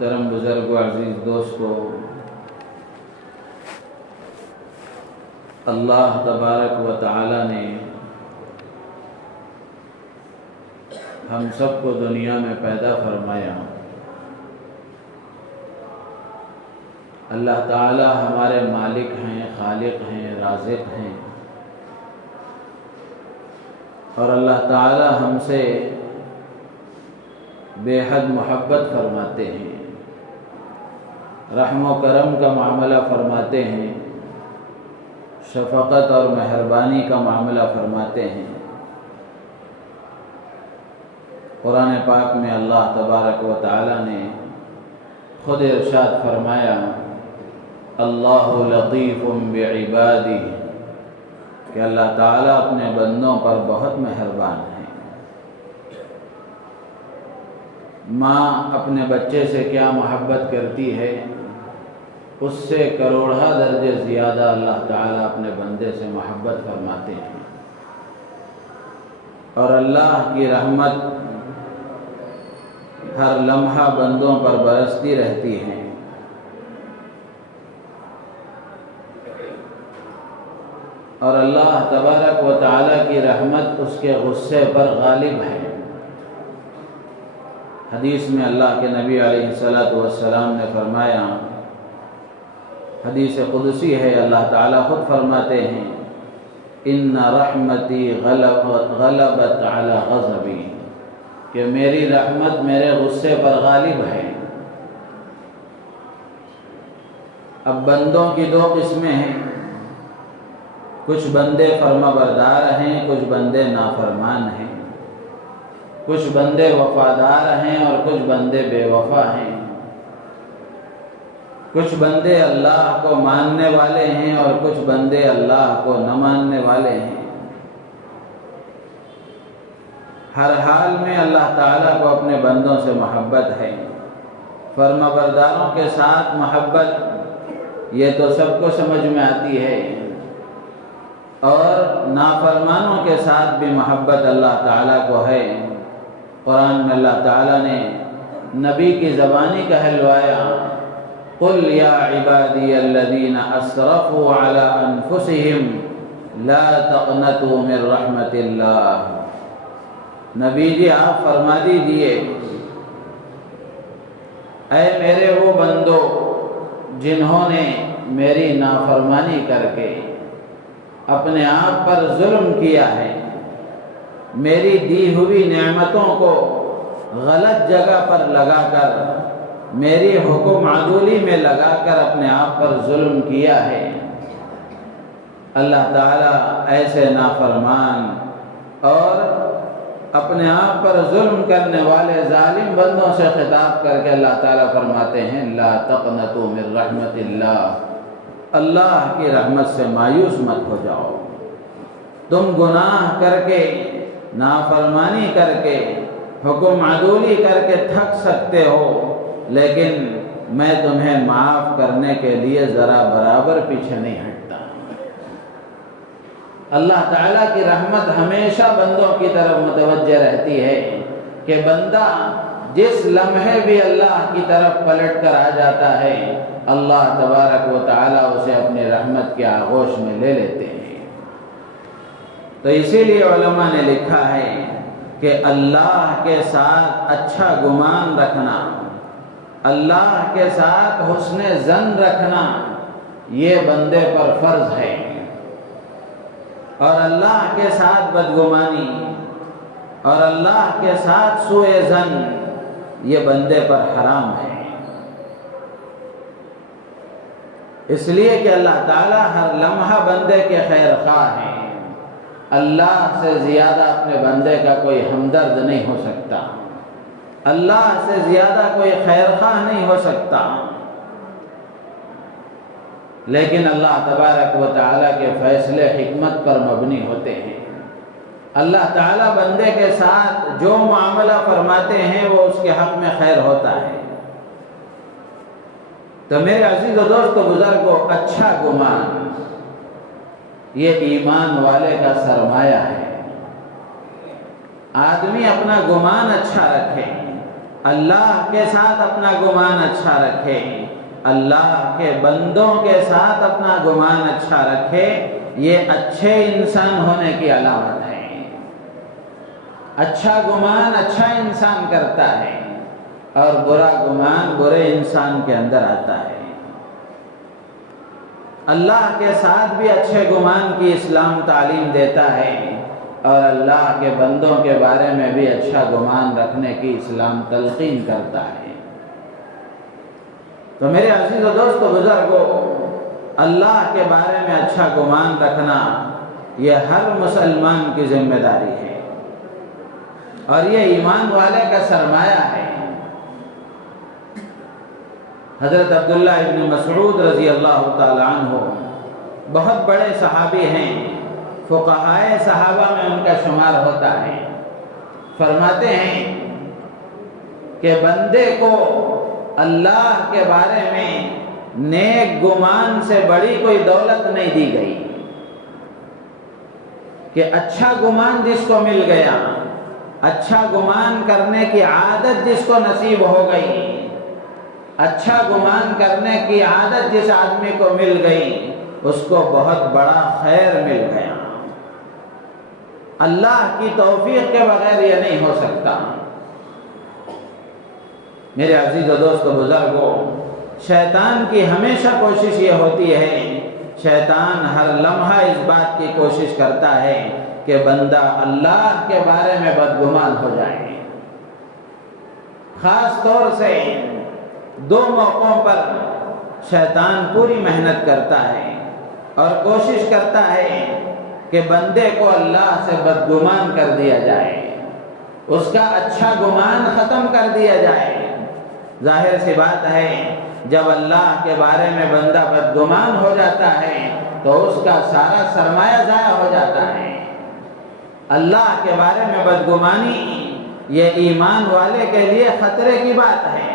محترم بزرگ و عزیز دوستو، اللہ تبارک و تعالی نے ہم سب کو دنیا میں پیدا فرمایا۔ اللہ تعالی ہمارے مالک ہیں، خالق ہیں، رازق ہیں، اور اللہ تعالی ہم سے بے حد محبت فرماتے ہیں، رحم و کرم کا معاملہ فرماتے ہیں، شفقت اور مہربانی کا معاملہ فرماتے ہیں۔ قرآن پاک میں اللہ تبارک و تعالی نے خود ارشاد فرمایا، اللہ لطیف بعبادہ، کہ اللہ تعالیٰ اپنے بندوں پر بہت مہربان ہے۔ ماں اپنے بچے سے کیا محبت کرتی ہے، اس سے کروڑہ درجے زیادہ اللہ تعالیٰ اپنے بندے سے محبت فرماتے ہیں، اور اللہ کی رحمت ہر لمحہ بندوں پر برستی رہتی ہے۔ اور اللہ تبارک و تعالیٰ کی رحمت اس کے غصے پر غالب ہے۔ حدیث میں اللہ کے نبی علیہ السلام نے فرمایا، حدیث قدسی ہے، اللہ تعالیٰ خود فرماتے ہیں، ان رحمتی غلبت علی غضبی، کہ میری رحمت میرے غصے پر غالب ہے۔ اب بندوں کی دو قسمیں ہیں، کچھ بندے فرما بردار ہیں، کچھ بندے نافرمان ہیں، کچھ بندے وفادار ہیں اور کچھ بندے بے وفا ہیں، کچھ بندے اللہ کو ماننے والے ہیں اور کچھ بندے اللہ کو نہ ماننے والے ہیں۔ ہر حال میں اللہ تعالیٰ کو اپنے بندوں سے محبت ہے۔ فرما برداروں کے ساتھ محبت یہ تو سب کو سمجھ میں آتی ہے، اور نافرمانوں کے ساتھ بھی محبت اللہ تعالیٰ کو ہے۔ قرآن میں اللہ تعالیٰ نے نبی کی زبانی کہلوایا، قل یا عبادی الذین اسرفوا علی انفسہم لا تقنطوا من رحمت اللہ۔ نبی جی آپ فرما دیجئے، اے میرے وہ بندو جنہوں نے میری نافرمانی کر کے اپنے آپ پر ظلم کیا ہے، میری دی ہوئی نعمتوں کو غلط جگہ پر لگا کر، میری حکم عدولی میں لگا کر اپنے آپ پر ظلم کیا ہے، اللہ تعالیٰ ایسے نافرمان اور اپنے آپ پر ظلم کرنے والے ظالم بندوں سے خطاب کر کے اللہ تعالیٰ فرماتے ہیں، لا تقنطوا من رحمت اللہ، اللہ کی رحمت سے مایوس مت ہو جاؤ۔ تم گناہ کر کے، نافرمانی کر کے، حکم عدولی کر کے تھک سکتے ہو، لیکن میں تمہیں معاف کرنے کے لیے ذرا برابر پیچھے نہیں ہٹتا۔ اللہ تعالیٰ کی رحمت ہمیشہ بندوں کی طرف متوجہ رہتی ہے کہ بندہ جس لمحے بھی اللہ کی طرف پلٹ کر آ جاتا ہے، اللہ تبارک و تعالیٰ اسے اپنی رحمت کے آغوش میں لے لیتے ہیں۔ تو اسی لیے علماء نے لکھا ہے کہ اللہ کے ساتھ اچھا گمان رکھنا، اللہ کے ساتھ حسن ظن رکھنا، یہ بندے پر فرض ہے، اور اللہ کے ساتھ بدگمانی اور اللہ کے ساتھ سوء ظن یہ بندے پر حرام ہے۔ اس لیے کہ اللہ تعالیٰ ہر لمحہ بندے کے خیر خواہ ہیں۔ اللہ سے زیادہ اپنے بندے کا کوئی ہمدرد نہیں ہو سکتا، اللہ سے زیادہ کوئی خیر خواہ نہیں ہو سکتا، لیکن اللہ تبارک و تعالیٰ کے فیصلے حکمت پر مبنی ہوتے ہیں۔ اللہ تعالیٰ بندے کے ساتھ جو معاملہ فرماتے ہیں وہ اس کے حق میں خیر ہوتا ہے۔ تو میرے عزیز و دوست و بزرگوں، اچھا گمان یہ ایمان والے کا سرمایہ ہے۔ آدمی اپنا گمان اچھا رکھے، اللہ کے ساتھ اپنا گمان اچھا رکھے، اللہ کے بندوں کے ساتھ اپنا گمان اچھا رکھے، یہ اچھے انسان ہونے کی علامت ہے۔ اچھا گمان اچھا انسان کرتا ہے اور برا گمان برے انسان کے اندر آتا ہے۔ اللہ کے ساتھ بھی اچھے گمان کی اسلام تعلیم دیتا ہے اور اللہ کے بندوں کے بارے میں بھی اچھا گمان رکھنے کی اسلام تلقین کرتا ہے۔ تو میرے عزیز و دوست و بزرگوں، اللہ کے بارے میں اچھا گمان رکھنا یہ ہر مسلمان کی ذمہ داری ہے اور یہ ایمان والے کا سرمایہ ہے۔ حضرت عبداللہ ابن مسعود رضی اللہ تعالی عنہ بہت بڑے صحابی ہیں، فقہائے صحابہ میں ان کا شمار ہوتا ہے۔ فرماتے ہیں کہ بندے کو اللہ کے بارے میں نیک گمان سے بڑی کوئی دولت نہیں دی گئی، کہ اچھا گمان جس کو مل گیا، اچھا گمان کرنے کی عادت جس کو نصیب ہو گئی، اچھا گمان کرنے کی عادت جس آدمی کو مل گئی، اس کو بہت بڑا خیر مل گیا۔ اللہ کی توفیق کے بغیر یہ نہیں ہو سکتا۔ میرے عزیز و دوست و بزرگوں، شیطان کی ہمیشہ کوشش یہ ہوتی ہے، شیطان ہر لمحہ اس بات کی کوشش کرتا ہے کہ بندہ اللہ کے بارے میں بدگمان ہو جائے۔ خاص طور سے دو موقعوں پر شیطان پوری محنت کرتا ہے اور کوشش کرتا ہے کہ بندے کو اللہ سے بدگمان کر دیا جائے، اس کا اچھا گمان ختم کر دیا جائے۔ ظاہر سی بات ہے، جب اللہ کے بارے میں بندہ بدگمان ہو جاتا ہے تو اس کا سارا سرمایہ ضائع ہو جاتا ہے۔ اللہ کے بارے میں بدگمانی یہ ایمان والے کے لیے خطرے کی بات ہے۔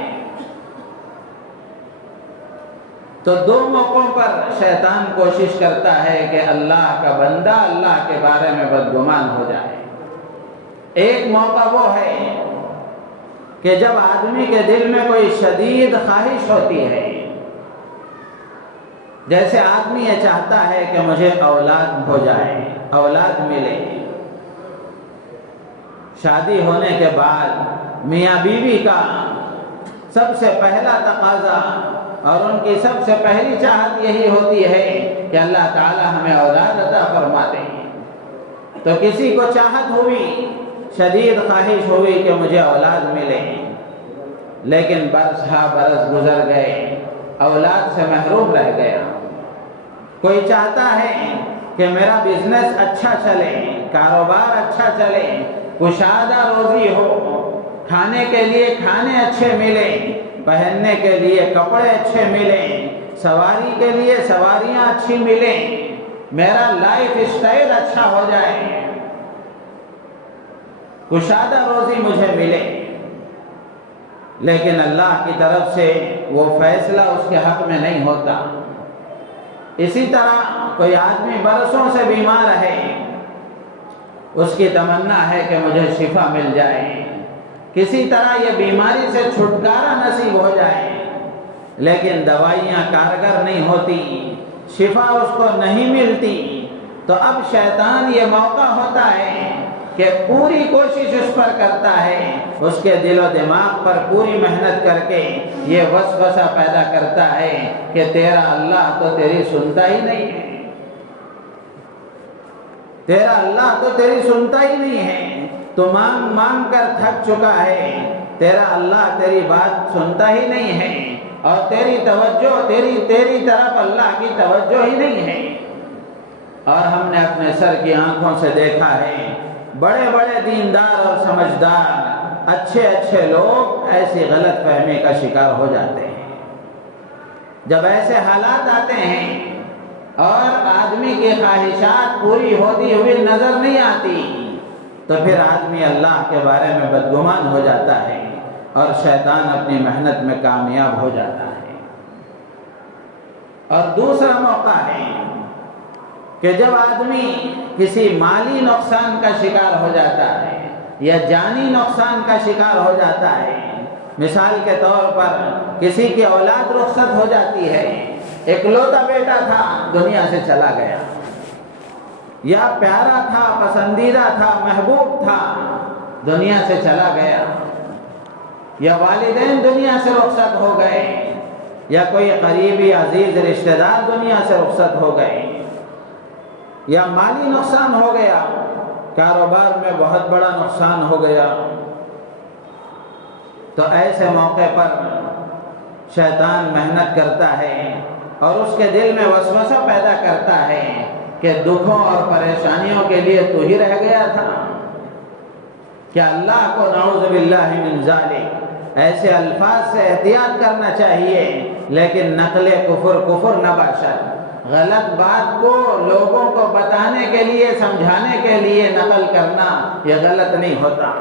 تو دو موقعوں پر شیطان کوشش کرتا ہے کہ اللہ کا بندہ اللہ کے بارے میں بدگمان ہو جائے۔ ایک موقع وہ ہے کہ جب آدمی کے دل میں کوئی شدید خواہش ہوتی ہے، جیسے آدمی یہ چاہتا ہے کہ مجھے اولاد ہو جائے، اولاد ملے۔ شادی ہونے کے بعد میاں بیوی کا سب سے پہلا تقاضا اور ان کی سب سے پہلی چاہت یہی ہوتی ہے کہ اللہ تعالی ہمیں اولاد عطا فرما دے۔ تو کسی کو چاہت ہوئی، شدید خواہش ہوئی کہ مجھے اولاد ملے، لیکن برس ہا برس گزر گئے، اولاد سے محروم رہ گیا۔ کوئی چاہتا ہے کہ میرا بزنس اچھا چلے، کاروبار اچھا چلے، کشادہ روزی ہو، کھانے کے لیے کھانے اچھے ملیں، پہننے کے لیے کپڑے اچھے ملیں، سواری کے لیے سواریاں اچھی ملیں، میرا لائف اسٹائل اچھا ہو جائے، کشادہ روزی مجھے ملے۔ لیکن اللہ کی طرف سے وہ فیصلہ اس کے حق میں نہیں ہوتا۔ اسی طرح کوئی آدمی برسوں سے بیمار ہے، اس کی تمنا ہے کہ مجھے شفا مل جائے، کسی طرح یہ بیماری سے چھٹکارا نصیب ہو جائے، لیکن دوائیاں کارگر نہیں ہوتی، شفا اس کو نہیں ملتی۔ تو اب شیطان یہ موقع ہوتا ہے کہ پوری کوشش اس پر کرتا ہے، اس کے دل و دماغ پر پوری محنت کر کے یہ وسوسہ پیدا کرتا ہے کہ تیرا اللہ تو تیری سنتا ہی نہیں ہے، تیرا اللہ تو تیری سنتا ہی نہیں ہے، تو مانگ مانگ کر تھک چکا ہے، تیرا اللہ تیری بات سنتا ہی نہیں ہے اور تیری توجہ تیری طرف اللہ کی توجہ ہی نہیں ہے۔ اور ہم نے اپنے سر کی آنکھوں سے دیکھا ہے، بڑے بڑے دیندار اور سمجھدار اچھے لوگ ایسی غلط فہمی کا شکار ہو جاتے ہیں۔ جب ایسے حالات آتے ہیں اور آدمی کی خواہشات پوری ہوتی ہوئی نظر نہیں آتی، تو پھر آدمی اللہ کے بارے میں بدگمان ہو جاتا ہے اور شیطان اپنی محنت میں کامیاب ہو جاتا ہے۔ اور دوسرا موقع ہے کہ جب آدمی کسی مالی نقصان کا شکار ہو جاتا ہے یا جانی نقصان کا شکار ہو جاتا ہے، مثال کے طور پر کسی کی اولاد رخصت ہو جاتی ہے، اکلوتا بیٹا تھا دنیا سے چلا گیا، یا پیارا تھا، پسندیدہ تھا، محبوب تھا، دنیا سے چلا گیا، یا والدین دنیا سے رخصت ہو گئے، یا کوئی قریبی عزیز رشتہ دار دنیا سے رخصت ہو گئے، یا مالی نقصان ہو گیا، کاروبار میں بہت بڑا نقصان ہو گیا، تو ایسے موقع پر شیطان محنت کرتا ہے اور اس کے دل میں وسوسہ پیدا کرتا ہے کہ دکھوں اور پریشانیوں کے لیے تو ہی رہ گیا تھا، کیا اللہ کو نعوذ باللہ من ذالک ایسے الفاظ سے احتیاط کرنا چاہیے، لیکن نقل کفر نہ باشد، غلط بات کو لوگوں کو بتانے کے لیے، سمجھانے کے لیے نقل کرنا یہ غلط نہیں ہوتا۔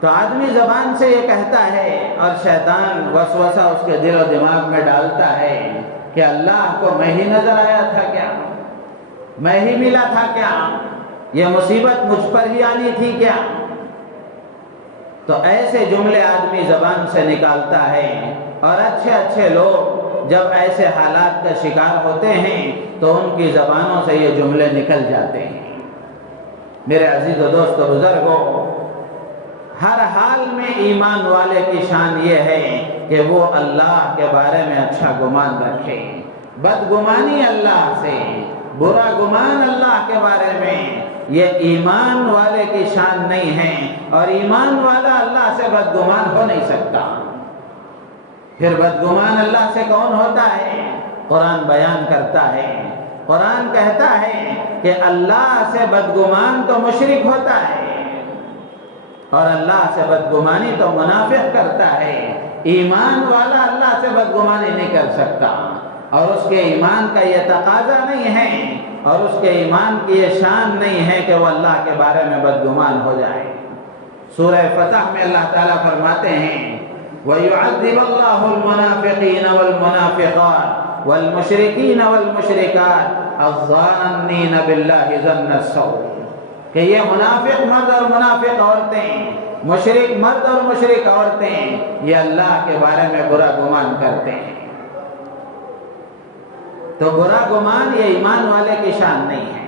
تو آدمی زبان سے یہ کہتا ہے اور شیطان وسوسہ اس کے دل و دماغ میں ڈالتا ہے کہ اللہ کو میں ہی نظر آیا تھا کیا، میں ہی ملا تھا کیا، یہ مصیبت مجھ پر ہی آنی تھی کیا۔ تو ایسے جملے آدمی زبان سے نکالتا ہے، اور اچھے اچھے لوگ جب ایسے حالات کا شکار ہوتے ہیں تو ان کی زبانوں سے یہ جملے نکل جاتے ہیں۔ میرے عزیز و دوست و بزرگوں، ہر حال میں ایمان والے کی شان یہ ہے کہ وہ اللہ کے بارے میں اچھا گمان رکھے، بدگمانی اللہ سے، برا گمان اللہ کے بارے میں، یہ ایمان والے کی شان نہیں ہے، اور ایمان والا اللہ سے بدگمان ہو نہیں سکتا۔ پھر بدگمان اللہ سے کون ہوتا ہے؟ قرآن بیان کرتا ہے، قرآن کہتا ہے کہ اللہ سے بدگمان تو مشرک ہوتا ہے، اور اللہ سے بدگمانی تو منافق کرتا ہے۔ ایمان والا اللہ سے بدگمانی نہیں کر سکتا، اور اس کے ایمان کا یہ تقاضا نہیں ہے، اور اس کے ایمان کی یہ شان نہیں ہے کہ وہ اللہ کے بارے میں بدگمان ہو جائے۔ سورہ فتح میں اللہ تعالیٰ فرماتے ہیں وَيُعَذِّبَ اللَّهُ الْمُنَافِقِينَ وَالْمُنَافِقَاتِ وَالْمُشْرِكِينَ وَالْمُشْرِكَاتِ الظَّانِّينَ بِاللَّهِ ظَنَّ السَّوْءِ، کہ یہ منافق مرد اور منافق عورتیں، مشرک مرد اور مشرک عورتیں، یہ اللہ کے بارے میں برا گمان کرتے ہیں۔ تو برا گمان یہ ایمان والے کی شان نہیں ہے۔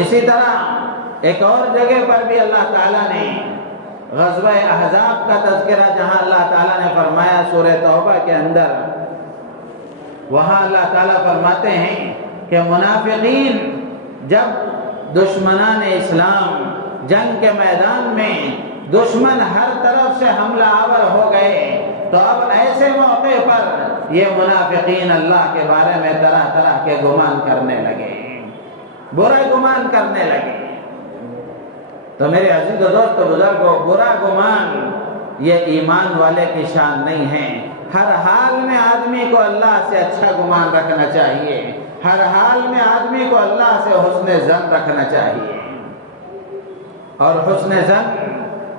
اسی طرح ایک اور جگہ پر بھی اللہ تعالیٰ نے غزوہ احزاب کا تذکرہ جہاں اللہ تعالیٰ نے فرمایا سورہ توبہ کے اندر، وہاں اللہ تعالیٰ فرماتے ہیں کہ منافقین جب دشمنان اسلام جنگ کے میدان میں دشمن ہر طرف سے حملہ آور ہو گئے، تو اب ایسے موقع پر یہ منافقین اللہ کے بارے میں طرح طرح کے گمان کرنے لگے، برا گمان کرنے لگے۔ تو میرے عزیز و دوست و بزرگوں، برا گمان یہ ایمان والے کی شان نہیں ہے۔ ہر حال میں آدمی کو اللہ سے اچھا گمان رکھنا چاہیے، ہر حال میں آدمی کو اللہ سے حسن ظن رکھنا چاہیے۔ اور حسن ظن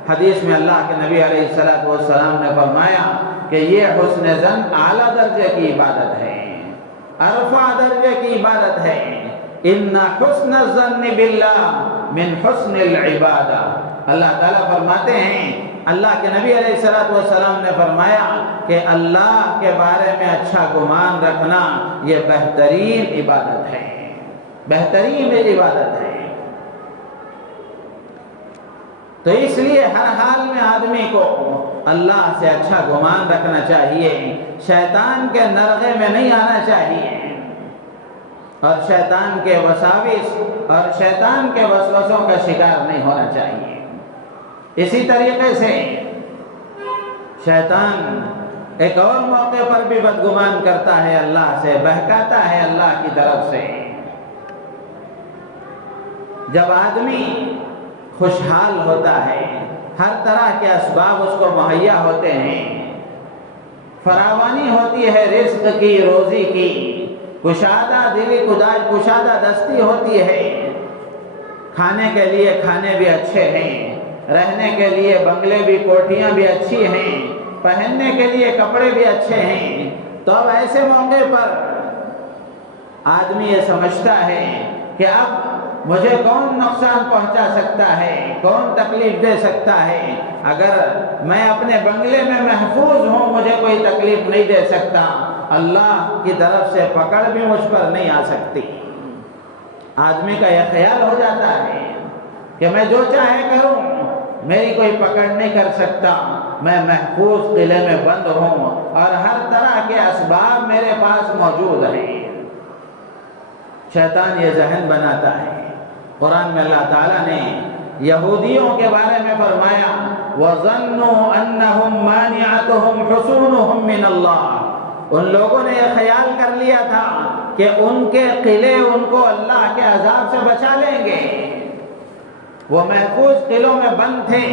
حدیث میں اللہ کے نبی علیہ السلام نے فرمایا کہ یہ حسن ظن اعلیٰ درجے کی عبادت ہے، ارفع درجے کی عبادت ہے۔ ان حسن الظن باللہ من حسن العبادہ، اللہ تعالیٰ فرماتے ہیں، اللہ کے نبی علیہ السلام نے فرمایا کہ اللہ کے بارے میں اچھا گمان رکھنا یہ بہترین عبادت ہے، بہترین عبادت ہے۔ تو اس لیے ہر حال میں آدمی کو اللہ سے اچھا گمان رکھنا چاہیے، شیطان کے نرغے میں نہیں آنا چاہیے، اور شیطان کے وساوس اور شیطان کے وسوسوں کا شکار نہیں ہونا چاہیے۔ اسی طریقے سے شیطان ایک اور موقع پر بھی بدگمان کرتا ہے، اللہ سے بہکاتا ہے اللہ کی طرف سے۔ جب آدمی خوشحال ہوتا ہے، ہر طرح کے اسباب اس کو مہیا ہوتے ہیں، فراوانی ہوتی ہے رزق کی، روزی کی، کشادہ دلی کشادہ دستی ہوتی ہے، کھانے کے لیے کھانے بھی اچھے ہیں، رہنے کے لیے بنگلے بھی، کوٹھیاں بھی اچھی ہیں، پہننے کے لیے کپڑے بھی اچھے ہیں، تو اب ایسے موقع پر آدمی یہ سمجھتا ہے کہ اب مجھے کون نقصان پہنچا سکتا ہے، کون تکلیف دے سکتا ہے؟ اگر میں اپنے بنگلے میں محفوظ ہوں مجھے کوئی تکلیف نہیں دے سکتا، اللہ کی طرف سے پکڑ بھی مجھ پر نہیں آ سکتی۔ آدمی کا یہ خیال ہو جاتا ہے کہ میں جو چاہے کروں، میری کوئی پکڑ نہیں کر سکتا، میں محفوظ قلعے میں بند ہوں اور ہر طرح کے اسباب میرے پاس موجود ہیں۔ شیطان یہ ذہن بناتا ہے۔ قرآن میں اللہ تعالیٰ نے یہودیوں کے بارے میں فرمایا وَظَنُّوا أَنَّهُمْ مَانِعَتُهُمْ حُصُونُهُمْ مِنَ اللَّهِ، ان لوگوں نے یہ خیال کر لیا تھا کہ ان کے قلعے ان کو اللہ کے عذاب سے بچا لیں گے، وہ محفوظ قلعوں میں بند تھے،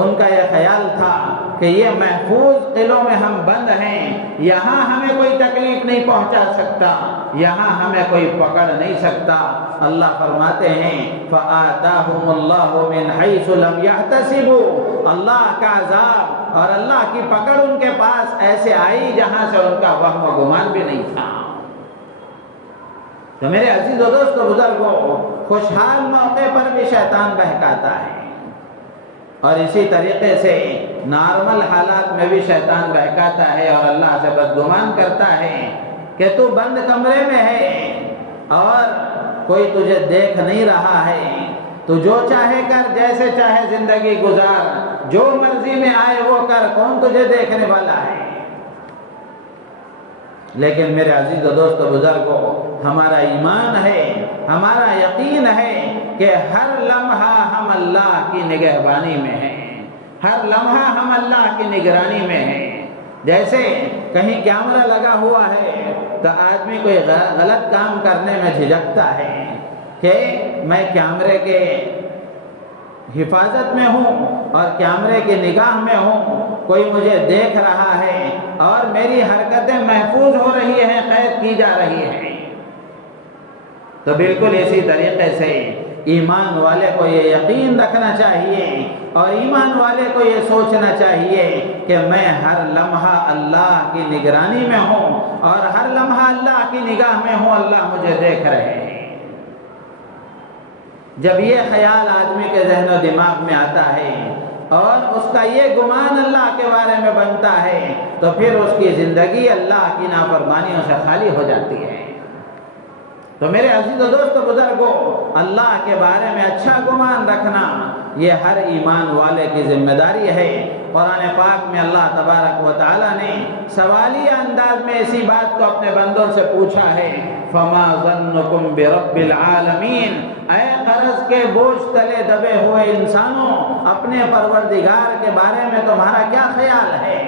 ان کا یہ خیال تھا کہ یہ محفوظ قلعوں میں ہم بند ہیں، یہاں ہمیں کوئی تکلیف نہیں پہنچا سکتا، یہاں ہمیں کوئی پکڑ نہیں سکتا۔ اللہ فرماتے ہیں فَآتَاهُمُ اللَّهُ مِنْ حَيْثُ لَمْ يَحْتَسِبُوا، اللہ کا عذاب اور اللہ کی پکڑ ان کے پاس ایسے آئی جہاں سے ان کا وہم و گمان بھی نہیں تھا۔ تو میرے عزیز و دوست و بزرگوں، خوشحال موقع پر بھی شیطان بہکاتا ہے، اور اسی طریقے سے نارمل حالات میں بھی شیطان بہکاتا ہے اور اللہ سے بدگمان کرتا ہے کہ تو بند کمرے میں ہے اور کوئی تجھے دیکھ نہیں رہا ہے، تو جو چاہے کر، جیسے چاہے زندگی گزار، جو مرضی میں آئے وہ کر، کون تجھے دیکھنے والا ہے؟ لیکن میرے عزیز و دوست و بزرگوں، ہمارا ایمان ہے، ہمارا یقین ہے کہ ہر لمحہ ہم اللہ کی نگہبانی میں ہیں، ہر لمحہ ہم اللہ کی نگرانی میں ہیں۔ جیسے کہیں کیمرہ لگا ہوا ہے تو آدمی کوئی غلط کام کرنے میں جھجکتا ہے کہ میں کیمرے کے حفاظت میں ہوں اور کیمرے کی نگاہ میں ہوں، کوئی مجھے دیکھ رہا ہے اور میری حرکتیں محفوظ ہو رہی ہیں، قید کی جا رہی ہیں۔ تو بالکل اسی طریقے سے ایمان والے کو یہ یقین رکھنا چاہیے اور ایمان والے کو یہ سوچنا چاہیے کہ میں ہر لمحہ اللہ کی نگرانی میں ہوں اور ہر لمحہ اللہ کی نگاہ میں ہوں، اللہ مجھے دیکھ رہے ہیں۔ جب یہ خیال آدمی کے ذہن و دماغ میں آتا ہے اور اس کا یہ گمان اللہ کے بارے میں بنتا ہے تو پھر اس کی زندگی اللہ کی نافرمانیوں سے خالی ہو جاتی ہے۔ تو میرے عزیز و دوست و بزرگوں، اللہ کے بارے میں اچھا گمان رکھنا یہ ہر ایمان والے کی ذمہ داری ہے۔ قرآن پاک میں اللہ تبارک و تعالیٰ نے سوالیہ انداز میں اسی بات کو اپنے بندوں سے پوچھا ہے فَمَا ظَنُّكُمْ بِرَبِّ الْعَالَمِينَ، اے قرض کے بوجھ تلے دبے ہوئے انسانوں، اپنے پروردگار کے بارے میں تمہارا کیا خیال ہے؟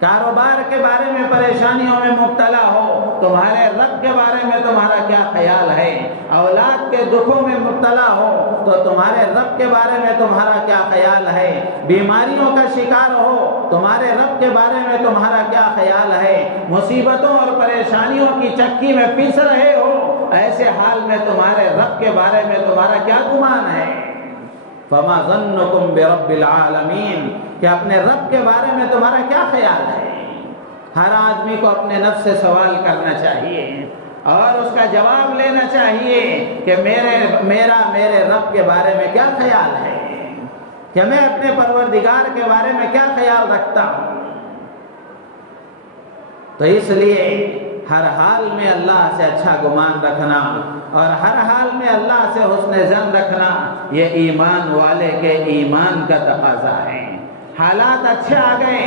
کاروبار کے بارے میں پریشانیوں میں مبتلا ہو، تمہارے رب کے بارے میں تمہارا کیا خیال ہے؟ اولاد کے دکھوں میں مبتلا ہو تو تمہارے رب کے بارے میں تمہارا کیا خیال ہے؟ بیماریوں کا شکار ہو، تمہارے رب کے بارے میں تمہارا کیا خیال ہے؟ مصیبتوں اور پریشانیوں کی چکی میں پس رہے ہو، ایسے حال میں تمہارے رب کے بارے میں تمہارا کیا گمان ہے؟ فَمَا ظَنُّكُمْ بِرَبِّ الْعَالَمِينَ، کہ اپنے رب کے بارے میں تمہارا کیا خیال ہے؟ ہر آدمی کو اپنے نفس سے سوال کرنا چاہیے اور اس کا جواب لینا چاہیے کہ میرے رب کے بارے میں کیا خیال ہے، کہ میں اپنے پروردگار کے بارے میں کیا خیال رکھتا ہوں۔ تو اس لیے ہر حال میں اللہ سے اچھا گمان رکھنا اور ہر حال میں اللہ سے حسن ظن رکھنا یہ ایمان والے کے ایمان کا تقاضا ہے۔ حالات اچھے آ گئے،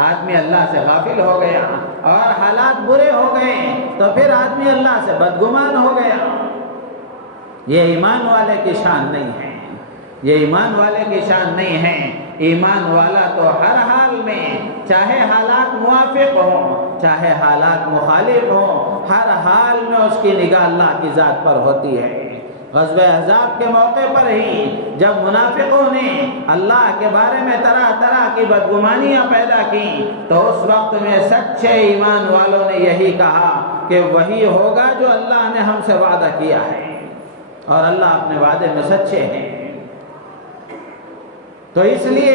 آدمی اللہ سے غافل ہو گیا، اور حالات برے ہو گئے تو پھر آدمی اللہ سے بدگمان ہو گیا۔ یہ ایمان والے کی شان نہیں ہے، یہ ایمان والے کی شان نہیں ہے۔ ایمان والا تو ہر حال میں، چاہے حالات موافق ہوں چاہے حالات مخالف ہوں، ہر حال میں اس کی نگاہ اللہ کی ذات پر ہوتی ہے۔ غزوہ احزاب کے موقع پر ہی جب منافقوں نے اللہ کے بارے میں طرح طرح کی بدگمانیاں پیدا کی تو اس وقت میں سچے ایمان والوں نے یہی کہا کہ وہی ہوگا جو اللہ نے ہم سے وعدہ کیا ہے، اور اللہ اپنے وعدے میں سچے ہیں۔ تو اس لیے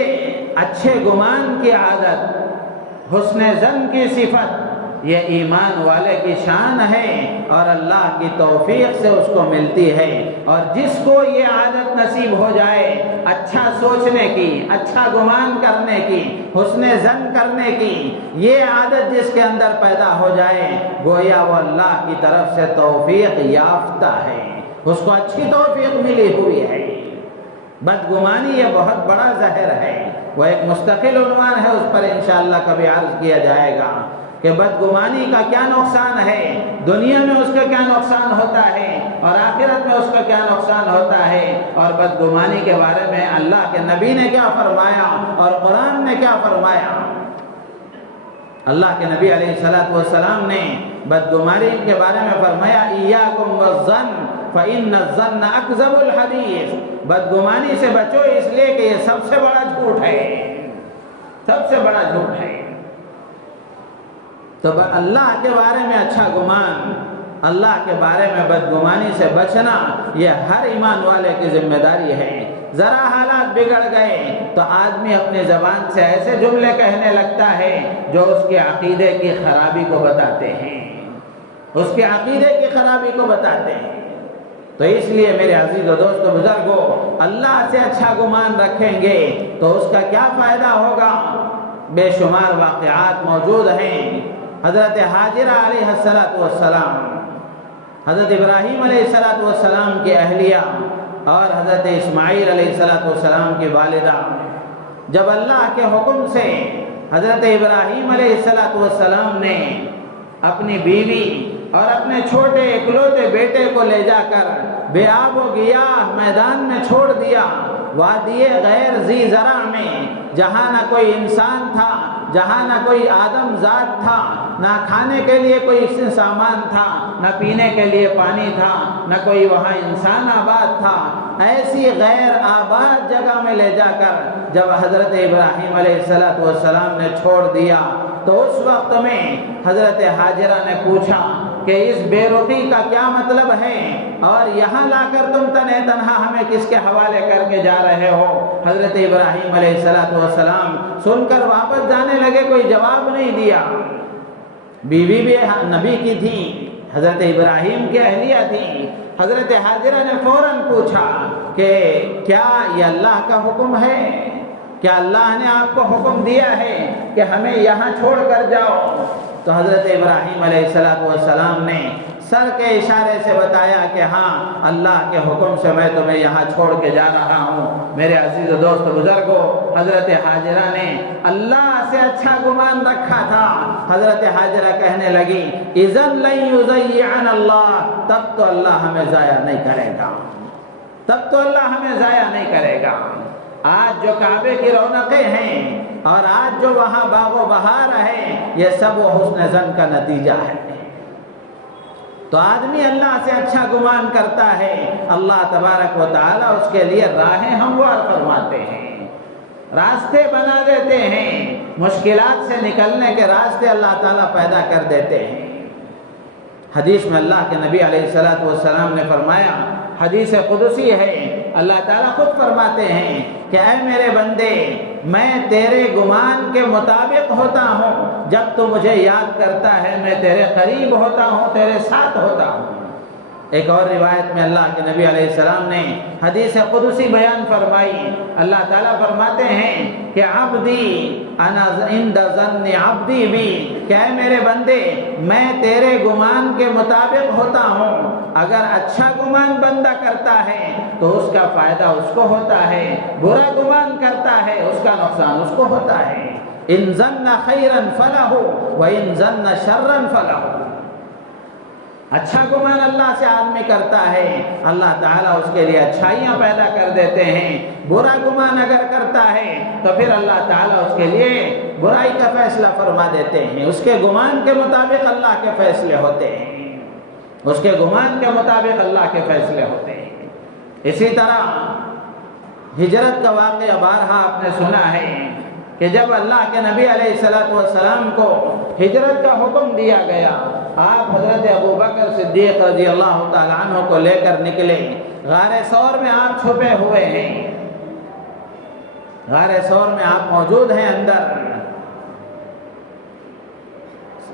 اچھے گمان کی عادت، حسن ظن کی صفت یہ ایمان والے کی شان ہے اور اللہ کی توفیق سے اس کو ملتی ہے۔ اور جس کو یہ عادت نصیب ہو جائے اچھا سوچنے کی، اچھا گمان کرنے کی، حسن ظن کرنے کی، یہ عادت جس کے اندر پیدا ہو جائے گویا وہ اللہ کی طرف سے توفیق یافتہ ہے، اس کو اچھی توفیق ملی ہوئی ہے۔ بدگمانی یہ بہت بڑا زہر ہے، وہ ایک مستقل عنوان ہے، اس پر انشاءاللہ کبھی عرض کیا جائے گا کہ بدگمانی کا کیا نقصان ہے، دنیا میں اس کا کیا نقصان ہوتا ہے اور آخرت میں اس کا کیا نقصان ہوتا ہے، اور بدگمانی کے بارے میں اللہ کے نبی نے کیا فرمایا اور قرآن نے کیا فرمایا۔ اللہ کے نبی علیہ السلام نے بدگمانی کے بارے میں فرمایا ایاکم والظن فإن الظن اکذب الحدیث، بدگمانی سے بچو اس لیے کہ یہ سب سے بڑا جھوٹ ہے، سب سے بڑا جھوٹ ہے۔ تو اللہ کے بارے میں اچھا گمان، اللہ کے بارے میں بدگمانی سے بچنا یہ ہر ایمان والے کی ذمہ داری ہے۔ ذرا حالات بگڑ گئے تو آدمی اپنی زبان سے ایسے جملے کہنے لگتا ہے جو اس کے عقیدے کی خرابی کو بتاتے ہیں، اس کے عقیدے کی خرابی کو بتاتے ہیں۔ تو اس لیے میرے عزیز و دوست و بزرگوں، اللہ سے اچھا گمان رکھیں گے تو اس کا کیا فائدہ ہوگا؟ بے شمار واقعات موجود ہیں۔ حضرت حاجرہ علیہ السلام، حضرت ابراہیم علیہ السلام کی اہلیہ اور حضرت اسماعیل علیہ السلام کی والدہ، جب اللہ کے حکم سے حضرت ابراہیم علیہ السلام نے اپنی بیوی اور اپنے چھوٹے اکلوتے بیٹے کو لے جا کر بے آب و گیاہ میدان میں چھوڑ دیا، وادی غیر ذی زرع میں، جہاں نہ کوئی انسان تھا، جہاں نہ کوئی آدم ذات تھا، نہ کھانے کے لیے کوئی سامان تھا، نہ پینے کے لیے پانی تھا، نہ کوئی وہاں انسان آباد تھا، ایسی غیر آباد جگہ میں لے جا کر جب حضرت ابراہیم علیہ السلام نے چھوڑ دیا تو اس وقت میں حضرت حاجرہ نے پوچھا کہ اس بے رخی کا کیا مطلب ہے اور یہاں لا کر تم تنہا تنہا ہمیں کس کے حوالے کر کے جا رہے ہو؟ حضرت ابراہیم علیہ السلام سن کر واپس جانے لگے، کوئی جواب نہیں دیا۔ بیوی بھی نبی کی تھی، حضرت ابراہیم کی اہلیہ تھی۔ حضرت حاجرہ نے فوراً پوچھا کہ کیا یہ اللہ کا حکم ہے؟ کیا اللہ نے آپ کو حکم دیا ہے کہ ہمیں یہاں چھوڑ کر جاؤ؟ تو حضرت ابراہیم علیہ السلام نے سر کے اشارے سے بتایا کہ ہاں، اللہ کے حکم سے میں تمہیں یہاں چھوڑ کے جا رہا ہوں۔ میرے عزیز دوست بزرگوں، حضرت حاجرہ نے اللہ سے اچھا گمان رکھا تھا۔ حضرت حاجرہ کہنے لگی اذن لن یضیعنا اللہ، تب تو اللہ ہمیں ضائع نہیں کرے گا، تب تو اللہ ہمیں ضائع نہیں کرے گا۔ آج جو کعبے کی رونقیں ہیں اور آج جو وہاں باغ و بہار ہے، یہ سب وہ حسن ظن کا نتیجہ ہے۔ تو آدمی اللہ سے اچھا گمان کرتا ہے، اللہ تبارک و تعالیٰ اس کے لیے راہیں ہموار فرماتے ہیں، راستے بنا دیتے ہیں، مشکلات سے نکلنے کے راستے اللہ تعالیٰ پیدا کر دیتے ہیں۔ حدیث میں اللہ کے نبی علیہ السلام نے فرمایا، حدیث قدسی ہے، اللہ تعالیٰ خود فرماتے ہیں کہ اے میرے بندے، میں تیرے گمان کے مطابق ہوتا ہوں، جب تو مجھے یاد کرتا ہے میں تیرے قریب ہوتا ہوں، تیرے ساتھ ہوتا ہوں۔ ایک اور روایت میں اللہ کے نبی علیہ السلام نے حدیث قدسی بیان فرمائی، اللہ تعالیٰ فرماتے ہیں کہ عبدی انا عند ظن عبدی بی، کہ اے میرے بندے، میں تیرے گمان کے مطابق ہوتا ہوں۔ اگر اچھا گمان بندہ کرتا ہے تو اس کا فائدہ اس کو ہوتا ہے، برا گمان کرتا ہے اس کا نقصان اس کو ہوتا ہے۔ ان ظن خیرا فلہ وان ظن شرا فلہ، اچھا گمان اللہ سے آدمی کرتا ہے، اللہ تعالیٰ اس کے لیے اچھائیاں پیدا کر دیتے ہیں۔ برا گمان اگر کرتا ہے تو پھر اللہ تعالیٰ اس کے لیے برائی کا فیصلہ فرما دیتے ہیں۔ اس کے گمان کے مطابق اللہ کے فیصلے ہوتے ہیں، اس کے گمان کے مطابق اللہ کے فیصلے ہوتے ہیں۔ اسی طرح ہجرت کا واقعہ بارہا آپ نے سنا ہے کہ جب اللہ کے نبی علیہ السلام کو ہجرت کا حکم دیا گیا، آپ حضرت ابوبکر صدیق رضی اللہ تعالیٰ عنہ کو لے کر نکلے۔ غار ثور میں آپ چھپے ہوئے ہیں، غار ثور میں آپ موجود ہیں اندر۔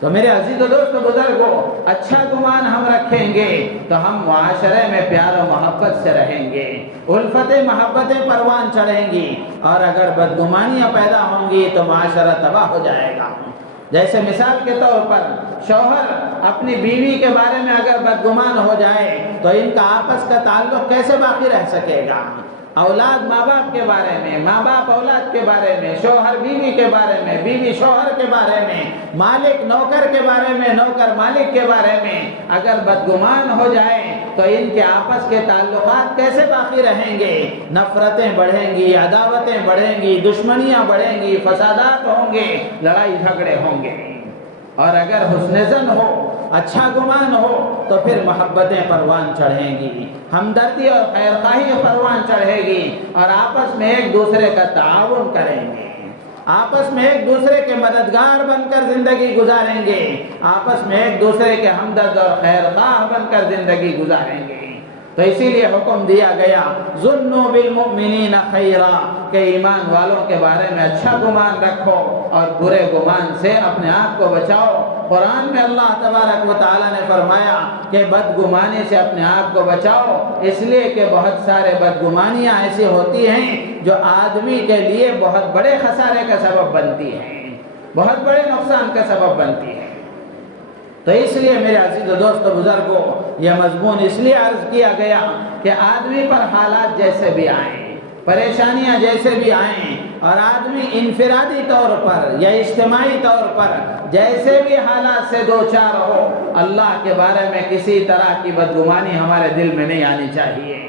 تو میرے عزیز و دوست و بزرگوں، اچھا گمان ہم رکھیں گے تو ہم معاشرے میں پیار و محبت سے رہیں گے، الفتیں محبتیں پروان چڑھیں گی، اور اگر بدگمانیاں پیدا ہوں گی تو معاشرہ تباہ ہو جائے گا۔ جیسے مثال کے طور پر شوہر اپنی بیوی کے بارے میں اگر بدگمان ہو جائے تو ان کا آپس کا تعلق کیسے باقی رہ سکے گا؟ اولاد ماں باپ کے بارے میں، ماں باپ اولاد کے بارے میں، شوہر بیوی کے بارے میں، بیوی شوہر کے بارے میں، مالک نوکر کے بارے میں، نوکر مالک کے بارے میں اگر بدگمان ہو جائے تو ان کے آپس کے تعلقات کیسے باقی رہیں گے؟ نفرتیں بڑھیں گی، عداوتیں بڑھیں گی، دشمنیاں بڑھیں گی، فسادات ہوں گے، لڑائی جھگڑے ہوں گے۔ اور اگر حسن ظن ہو، اچھا گمان ہو تو پھر محبتیں پروان چڑھیں گی، ہمدردی اور خیرخواہی پروان چڑھے گی، اور آپس میں ایک دوسرے کا تعاون کریں گے، آپس میں ایک دوسرے کے مددگار بن کر زندگی گزاریں گے، آپس میں ایک دوسرے کے ہمدرد اور خیرخواہ بن کر زندگی گزاریں گے۔ تو اسی لیے حکم دیا گیا ظنوا بالمؤمنین خیرا، کہ ایمان والوں کے بارے میں اچھا گمان رکھو اور برے گمان سے اپنے آپ کو بچاؤ۔ قرآن میں اللہ تبارک و تعالیٰ نے فرمایا کہ بدگمانی سے اپنے آپ کو بچاؤ، اس لیے کہ بہت سارے بدگمانیاں ایسی ہوتی ہیں جو آدمی کے لیے بہت بڑے خسارے کا سبب بنتی ہیں، بہت بڑے نقصان کا سبب بنتی ہے۔ تو اس لیے میرے عزیز و دوست و بزرگوں، یہ مضمون اس لیے عرض کیا گیا کہ آدمی پر حالات جیسے بھی آئیں، پریشانیاں جیسے بھی آئیں، اور آدمی انفرادی طور پر یا اجتماعی طور پر جیسے بھی حالات سے دوچار ہو، اللہ کے بارے میں کسی طرح کی بدگمانی ہمارے دل میں نہیں آنی چاہیے۔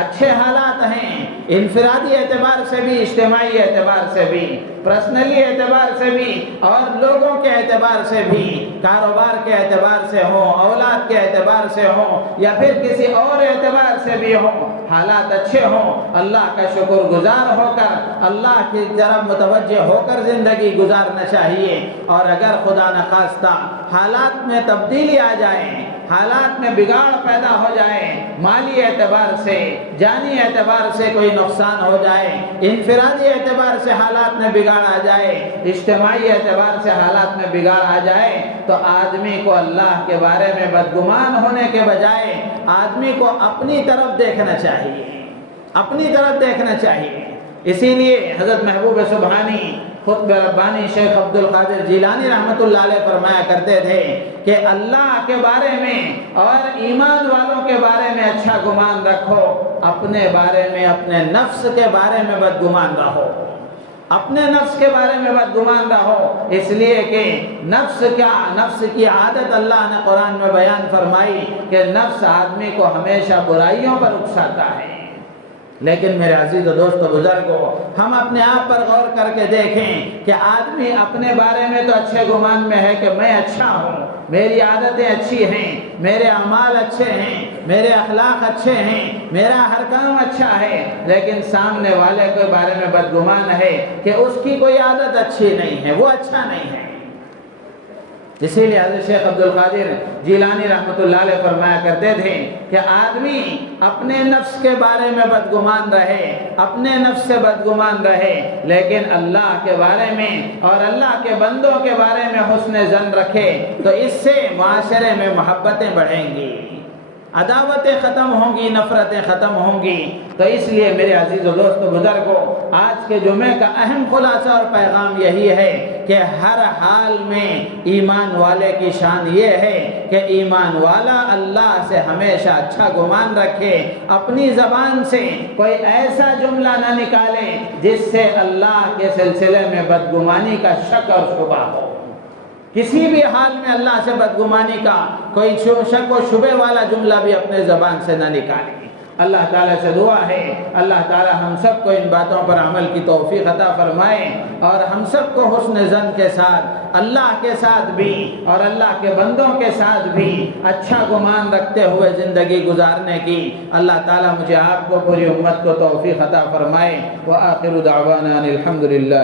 اچھے حالات ہیں، انفرادی اعتبار سے بھی، اجتماعی اعتبار سے بھی، پرسنلی اعتبار سے بھی، اور لوگوں کے اعتبار سے بھی، کاروبار کے اعتبار سے ہوں، اولاد کے اعتبار سے ہوں، یا پھر کسی اور اعتبار سے بھی ہوں، حالات اچھے ہوں، اللہ کا شکر گزار ہو کر، اللہ کی طرف متوجہ ہو کر زندگی گزارنا چاہیے۔ اور اگر خدا نخواستہ حالات میں تبدیلی آ جائے، حالات میں بگاڑ پیدا ہو جائے، مالی اعتبار سے، جانی اعتبار سے کوئی نقصان ہو جائے، انفرادی اعتبار سے حالات میں بگاڑ آ جائے، اجتماعی اعتبار سے حالات میں بگاڑ آ جائے، تو آدمی کو اللہ کے بارے میں بدگمان ہونے کے بجائے آدمی کو اپنی طرف دیکھنا چاہیے، اپنی طرف دیکھنا چاہیے۔ اسی لیے حضرت محبوب سبحانی خطب ربانی شیخ عبد القادر جیلانی رحمۃ اللہ علیہ فرمایا کرتے تھے کہ اللہ کے بارے میں اور ایمان والوں کے بارے میں اچھا گمان رکھو، اپنے بارے میں، اپنے نفس کے بارے میں بدگمان رہو، اپنے نفس کے بارے میں بدگمان رہو، اس لیے کہ نفس کی عادت اللہ نے قرآن میں بیان فرمائی کہ نفس آدمی کو ہمیشہ برائیوں پر اکساتا ہے۔ لیکن میرے عزیز و دوست و بزرگوں، ہم اپنے آپ پر غور کر کے دیکھیں کہ آدمی اپنے بارے میں تو اچھے گمان میں ہے کہ میں اچھا ہوں، میری عادتیں اچھی ہیں، میرے اعمال اچھے ہیں، میرے اخلاق اچھے ہیں، میرا ہر کام اچھا ہے، لیکن سامنے والے کے بارے میں بدگمان ہے کہ اس کی کوئی عادت اچھی نہیں ہے، وہ اچھا نہیں ہے۔ اسی لیے حضرت شیخ عبد القادر جیلانی رحمۃ اللہ علیہ فرمایا کرتے تھے کہ آدمی اپنے نفس کے بارے میں بدگمان رہے، اپنے نفس سے بدگمان رہے، لیکن اللہ کے بارے میں اور اللہ کے بندوں کے بارے میں حسن ظن رکھے، تو اس سے معاشرے میں محبتیں بڑھیں گی، عداوتیں ختم ہوں گی، نفرتیں ختم ہوں گی۔ تو اس لیے میرے عزیز و دوست و بزرگوں، آج کے جمعے کا اہم خلاصہ اور پیغام یہی ہے کہ ہر حال میں ایمان والے کی شان یہ ہے کہ ایمان والا اللہ سے ہمیشہ اچھا گمان رکھے، اپنی زبان سے کوئی ایسا جملہ نہ نکالے جس سے اللہ کے سلسلے میں بدگمانی کا شک اور شبہ ہو، کسی بھی حال میں اللہ سے بدگمانی کا کوئی شک و شبہ والا جملہ بھی اپنے زبان سے نہ نکالے۔ اللہ تعالیٰ سے دعا ہے اللہ تعالیٰ ہم سب کو ان باتوں پر عمل کی توفیق عطا فرمائے، اور ہم سب کو حسن ظن کے ساتھ اللہ کے ساتھ بھی اور اللہ کے بندوں کے ساتھ بھی اچھا گمان رکھتے ہوئے زندگی گزارنے کی اللہ تعالیٰ مجھے آپ کو پوری امت کو توفیق عطا فرمائے۔ وآخر دعوانا الحمدللہ۔